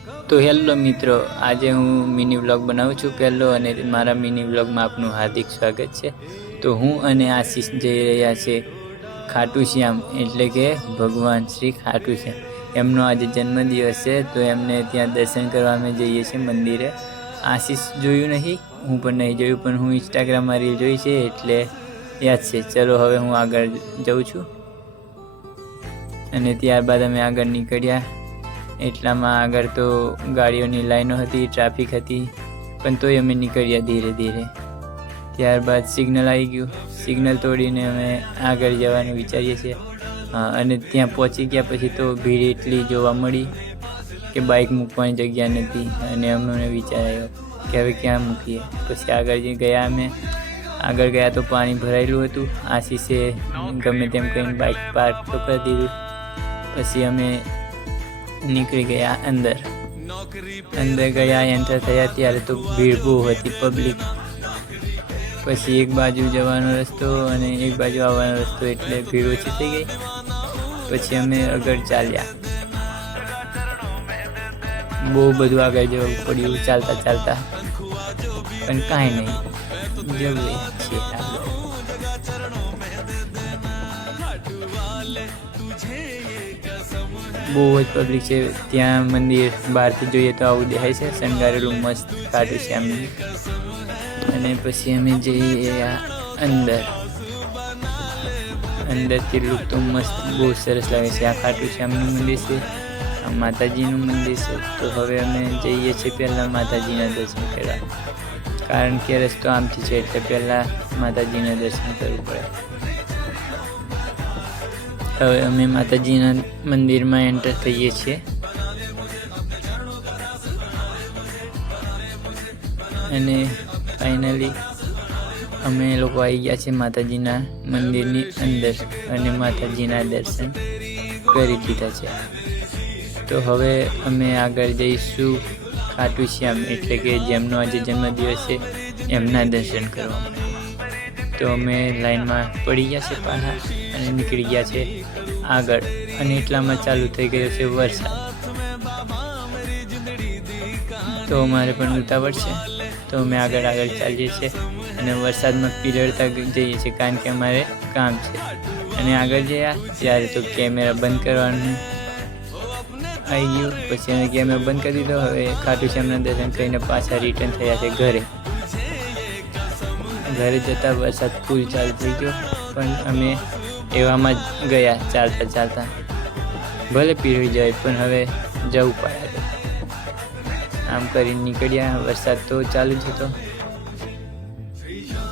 તો હેલો મિત્રો, આજે હું મિની વ્લોગ બનાવું છું પહેલો, અને મારા મિની વ્લોગમાં આપનું હાર્દિક સ્વાગત છે। તો હું અને આશીષ જઈ રહ્યા છે ખાટુ શ્યામ, એટલે કે ભગવાન શ્રી ખાટુ શ્યામ। એમનો આજે જન્મદિવસ છે, તો એમને ત્યાં દર્શન કરવા અમે જઈએ છીએ મંદિરે। આશીષ જોયું નહીં, હું પણ નહીં જોયું, પણ હું ઇન્સ્ટાગ્રામમાં રીલ જોઈ છે એટલે યાદ છે। ચલો હવે હું આગળ જાઉં છું, અને ત્યારબાદ અમે આગળ નીકળ્યા। એટલામાં આગળ તો ગાડીઓની લાઈનો હતી, ટ્રાફિક હતી, પણ તોય અમે નીકળ્યા ધીરે ધીરે। ત્યારબાદ સિગ્નલ આવી ગયું, સિગ્નલ તોડીને અમે આગળ જવાનું વિચારીએ છીએ। અને ત્યાં પહોંચી ગયા પછી તો ભીડ એટલી જોવા મળી કે બાઇક મૂકવાની જગ્યા નથી, અને અમને વિચાર આવ્યો કે હવે ક્યાં મૂકીએ। પછી આગળ ગયા, અમે આગળ ગયા તો પાણી ભરાયેલું હતું। આશીષે ગમે તેમ કહીને બાઇક પાર્ક તો કરી દીધું। પછી અમે નીકળી ગયા અંદર ગયા, એન્ટર થયા ત્યારે તો ભીડ બહુ હતી, પબ્લિક। પછી એક બાજુ જવાનો રસ્તો અને એક બાજુ આવવાનો રસ્તો, એટલે ભીડ ઓછી થઈ ગઈ। પછી અમે આગળ ચાલ્યા, બહુ બધું આગળ જવું પડ્યું ચાલતા ચાલતા, પણ કાંઈ નહીં, જવું છે આગળ। બહુ જ પબ્લિક છે ત્યાં। મંદિર બહારથી જોઈએ તો આવું દેખાય છે, શણગારેલું મસ્ત ખાટુ શ્યામનું। અને પછી અમે જઈએ અંદરથી લુક તો મસ્ત, બહુ સરસ લાગે છે। આ ખાટુ શ્યામનું મંદિર છે, આ માતાજીનું મંદિર છે। તો હવે અમે જઈએ છીએ પહેલાં માતાજીના દર્શન કરવા, કારણ કે રસ્તો આમથી છે એટલે પહેલાં માતાજીના દર્શન કરવું પડે। હવે અમે માતાજીના મંદિરમાં એન્ટર થઈએ છીએ, અને ફાઇનલી અમે લોકો આવી ગયા છે માતાજીના મંદિરની અંદર, અને માતાજીના દર્શન કરી લીધા છે। તો હવે અમે આગળ જઈશું ખાટુ શ્યામ, એટલે કે જેમનો આજે જન્મદિવસ છે એમના દર્શન કરવા માટે। તો અમે લાઈનમાં પડી ગયા છે પાછા, અને નીકળી ગયા છે આગળ, અને એટલામાં ચાલુ થઈ ગયો છે વરસાદ। તો અમારે પણ ઉતાવળ છે, તો અમે આગળ ચાલીએ છીએ, અને વરસાદમાં પીલળતા જઈએ છીએ, કારણ કે અમારે કામ છે। અને આગળ ગયા ત્યારે તો કેમેરા બંધ કરવાનું આવી ગયું, પછી અમે કેમેરા બંધ કરી દીધો। હવે ખાટુ શ્યામના દર્શન કરીને પાછા રિટર્ન થયા છે ઘરે જતાં વરસાદ ફૂલ ચાલુ થઈ ગયો, પણ અમે એવામાં જ ગયા ચાલતા ચાલતા, ભલે પીળી જાય પણ હવે જવું પડે। આમ કરીને નીકળ્યા, વરસાદ તો ચાલુ જ હતો।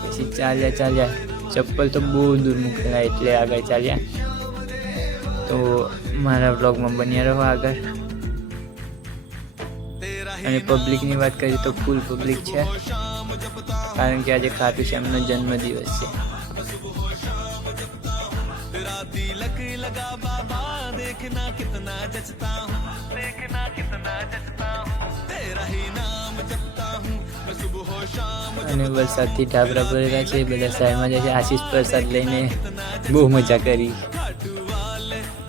પછી ચાલ્યા, ચપ્પલ તો બહુ દૂર મૂકેલા, એટલે આગળ ચાલ્યા। તો મારા બ્લોગમાં બન્યા રહો આગળ। અને પબ્લિકની વાત કરીએ તો ફૂલ પબ્લિક છે, કારણ કે આજે ખાટુ શ્યામનો જન્મદિવસ છે। અને વરસાદથી ઢાબરા ભરેલા છે, બધા સાઈડમાં જાય છે। આશીષ પ્રસાદ લઈને બહુ મજા કરી।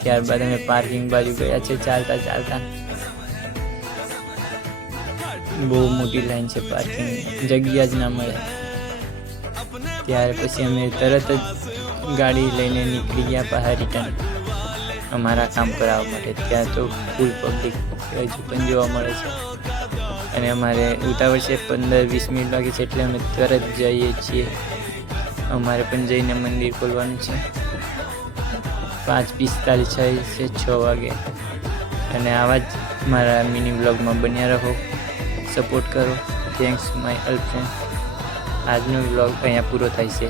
ત્યારબાદ અમે પાર્કિંગ બાજુ ગયા છે ચાલતા। બહુ મોટી લાઈન છે પાર્કિંગ, જગ્યા જ ના મળે। ત્યાર પછી અમે તરત જ ગાડી લઈને નીકળી ગયા બહાર રિટર્ન અમારા કામ કરાવવા માટે। ત્યાં તો ફૂલ પબ્લિક હજુ પણ જોવા મળે છે, અને અમારે ઉતાવળ છે, 15-20 મિનિટ બાકી છે, એટલે અમે તરત જઈએ છીએ। અમારે પણ જઈને મંદિર ખોલવાનું છે। 5:45 છે, 6 વાગે। અને આવા જ મારા મિની વ્લોગમાં બન્યા રહો, સપોર્ટ કરો। Thanks my all friend. આજનો વ્લોગ અહીંયા પૂરો થાય છે।